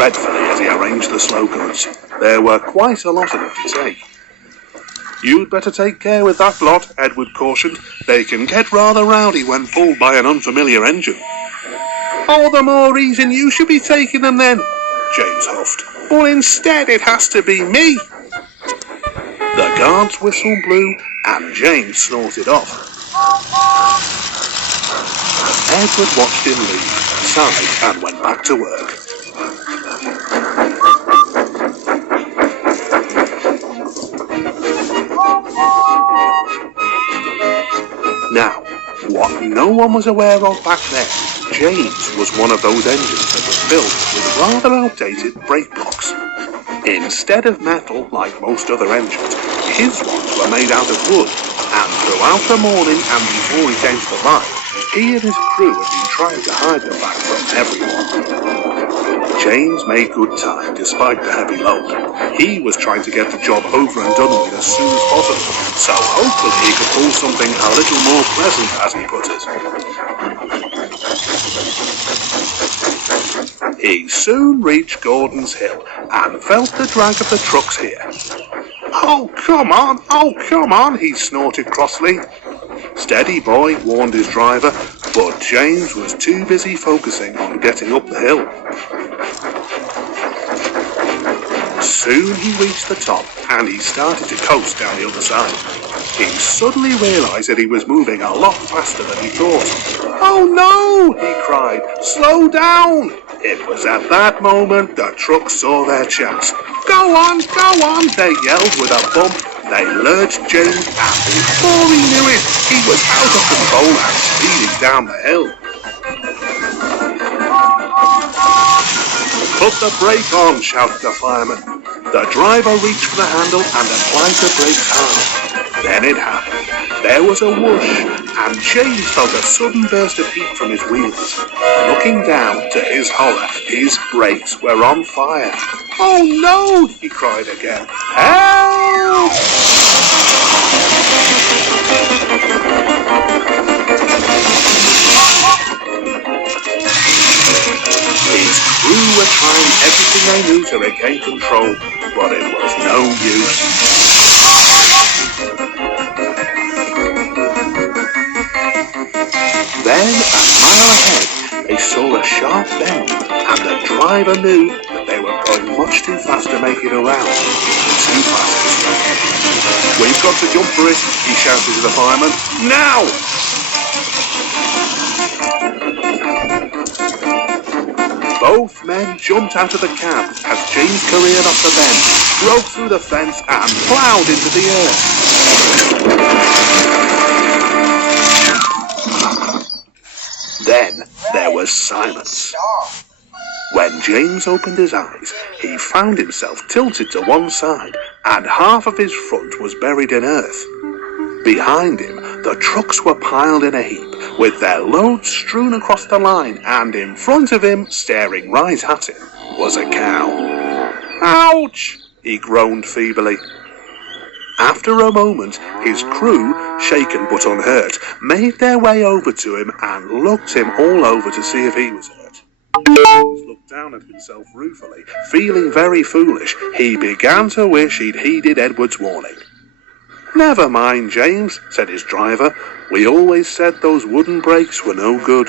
dreadfully as he arranged the slow goods. There were quite a lot of them to take. "You'd better take care with that lot," Edward cautioned. "They can get rather rowdy when pulled by an unfamiliar engine." "All the more reason you should be taking them then," James huffed. "But instead it has to be me." The guard's whistle blew and James snorted off. Edward watched him leave, sighed and went back to work. Now, what no one was aware of back then, James was one of those engines that was built with rather outdated brake blocks. Instead of metal, like most other engines, his ones were made out of wood, and throughout the morning and before he came to life, he and his crew had been trying to hide the fact from everyone. James made good time despite the heavy load. He was trying to get the job over and done with as soon as possible, so hopefully he could pull something a little more pleasant, as he put it. He soon reached Gordon's Hill and felt the drag of the trucks here. Oh, come on, he snorted crossly. "Steady, boy," warned his driver, but James was too busy focusing on getting up the hill. Soon he reached the top and he started to coast down the other side. He suddenly realized that he was moving a lot faster than he thought. "Oh no!" he cried. "Slow down!" It was at that moment the trucks saw their chance. Go on, they yelled with a bump. They lurched James and before he knew it, he was out of control and speeding down the hill. "Put the brake on," shouted the fireman. The driver reached for the handle and applied the brakes hard. Then it happened. There was a whoosh, and James felt a sudden burst of heat from his wheels. Looking down, to his horror, his brakes were on fire. "Oh no!" he cried again. "Help!" His crew were trying everything they knew to regain control, but it was no use. Then, a mile ahead, they saw a sharp bend, and the driver knew that they were going much too fast to make it around. Too fast. "We've got to jump for it," he shouted to the fireman. "Now!" Both men jumped out of the cab as James careered off the bend, broke through the fence and ploughed into the earth. Then there was silence. When James opened his eyes, he found himself tilted to one side, and half of his front was buried in earth. Behind him, the trucks were piled in a heap, with their loads strewn across the line, and in front of him, staring right at him, was a cow. "Ouch!" he groaned feebly. After a moment, his crew, shaken but unhurt, made their way over to him and looked him all over to see if he was hurt. James looked down at himself ruefully. Feeling very foolish, he began to wish he'd heeded Edward's warning. "Never mind, James," said his driver. "We always said those wooden brakes were no good."